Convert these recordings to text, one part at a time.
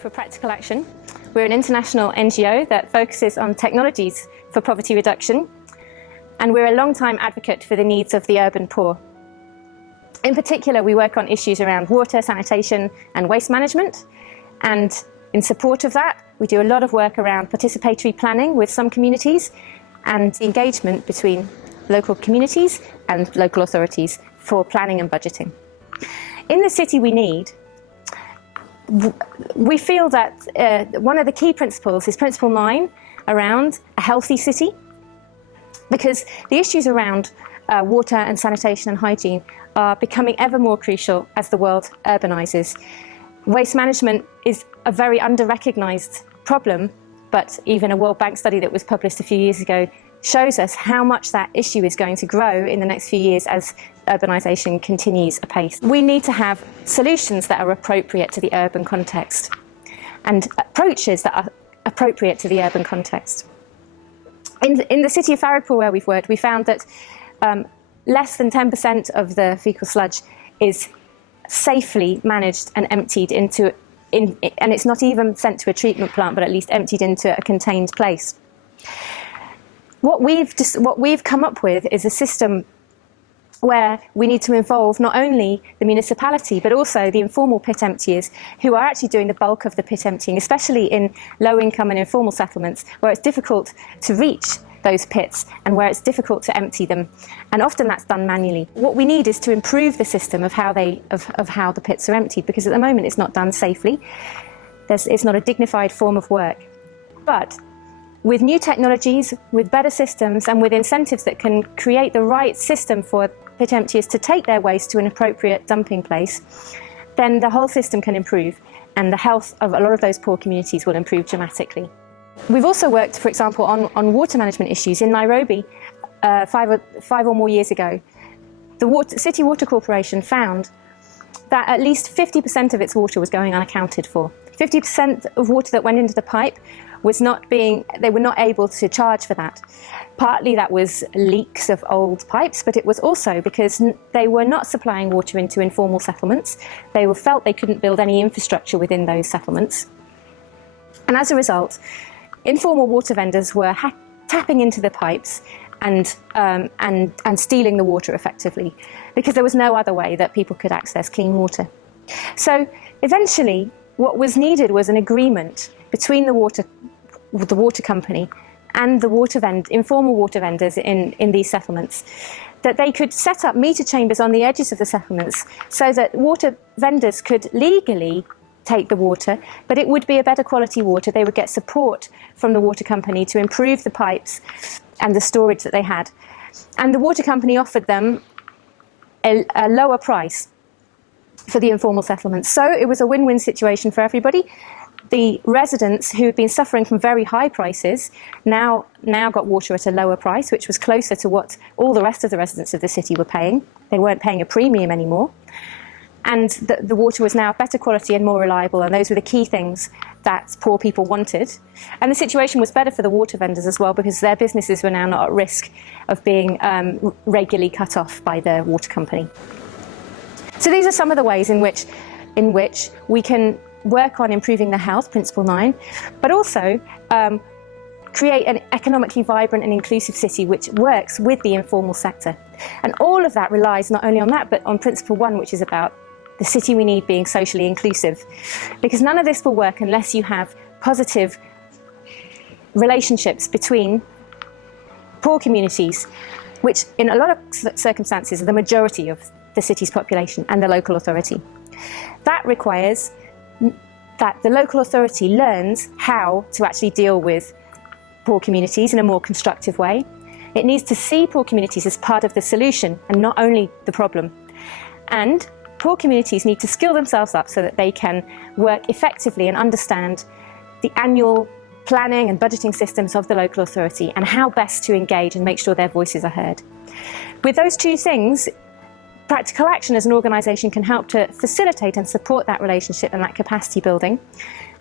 work for Practical Action. We're an international NGO that focuses on technologies for poverty reduction, and we're a long-time advocate for the needs of the urban poor. In particular, we work on issues around water, sanitation and waste management, and in support of that, we do a lot of work around participatory planning with some communities and the engagement between local communities and local authorities for planning and budgeting. In the city we feel that one of the key principles is Principle 9 around a healthy city, because the issues around water and sanitation and hygiene are becoming ever more crucial as the world urbanises. Waste management is a very under-recognised problem, but even a World Bank study that was published a few years ago shows us how much that issue is going to grow in the next few years as urbanisation continues apace. We need to have solutions that are appropriate to the urban context and approaches that are appropriate to the urban context. In the city of Faridpur, where we've worked, we found that less than 10% of the faecal sludge is safely managed and emptied and it's not even sent to a treatment plant, but at least emptied into a contained place. What we've come up with is a system where we need to involve not only the municipality, but also the informal pit emptiers who are actually doing the bulk of the pit emptying, especially in low-income and informal settlements where it's difficult to reach those pits and where it's difficult to empty them. And often that's done manually. What we need is to improve the system of how the pits are emptied, because at the moment it's not done safely. It's not a dignified form of work. But with new technologies, with better systems and with incentives that can create the right system for pit emptiers to take their waste to an appropriate dumping place, then the whole system can improve and the health of a lot of those poor communities will improve dramatically. We've also worked, for example, on water management issues. In Nairobi, five or more years ago, the City Water Corporation found that at least 50% of its water was going unaccounted for. 50% of water that went into the pipe they were not able to charge for that. Partly that was leaks of old pipes, but it was also because they were not supplying water into informal settlements. They felt they couldn't build any infrastructure within those settlements. And as a result, informal water vendors were tapping into the pipes and stealing the water effectively, because there was no other way that people could access clean water. So eventually, what was needed was an agreement between the water company and the informal water vendors in these settlements, that they could set up meter chambers on the edges of the settlements so that water vendors could legally take the water, but it would be a better quality water. They would get support from the water company to improve the pipes and the storage that they had. And the water company offered them a lower price for the informal settlements. So it was a win-win situation for everybody. The residents who had been suffering from very high prices now got water at a lower price, which was closer to what all the rest of the residents of the city were paying. They weren't paying a premium anymore. And the water was now better quality and more reliable, and those were the key things that poor people wanted. And the situation was better for the water vendors as well, because their businesses were now not at risk of being regularly cut off by the water company. So these are some of the ways in which we can work on improving the health, Principle 9, but also create an economically vibrant and inclusive city which works with the informal sector. And all of that relies not only on that, but on Principle 1, which is about the city we need being socially inclusive. Because none of this will work unless you have positive relationships between poor communities, which in a lot of circumstances are the majority of the city's population, and the local authority. That requires that the local authority learns how to actually deal with poor communities in a more constructive way. It needs to see poor communities as part of the solution and not only the problem. And poor communities need to skill themselves up so that they can work effectively and understand the annual planning and budgeting systems of the local authority and how best to engage and make sure their voices are heard. With those two things, Practical Action as an organisation can help to facilitate and support that relationship and that capacity building,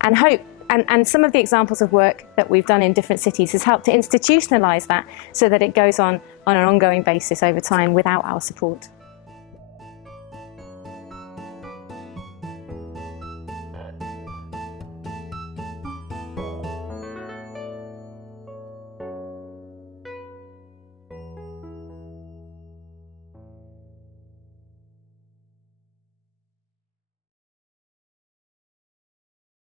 and some of the examples of work that we've done in different cities has helped to institutionalise that so that it goes on an ongoing basis over time without our support.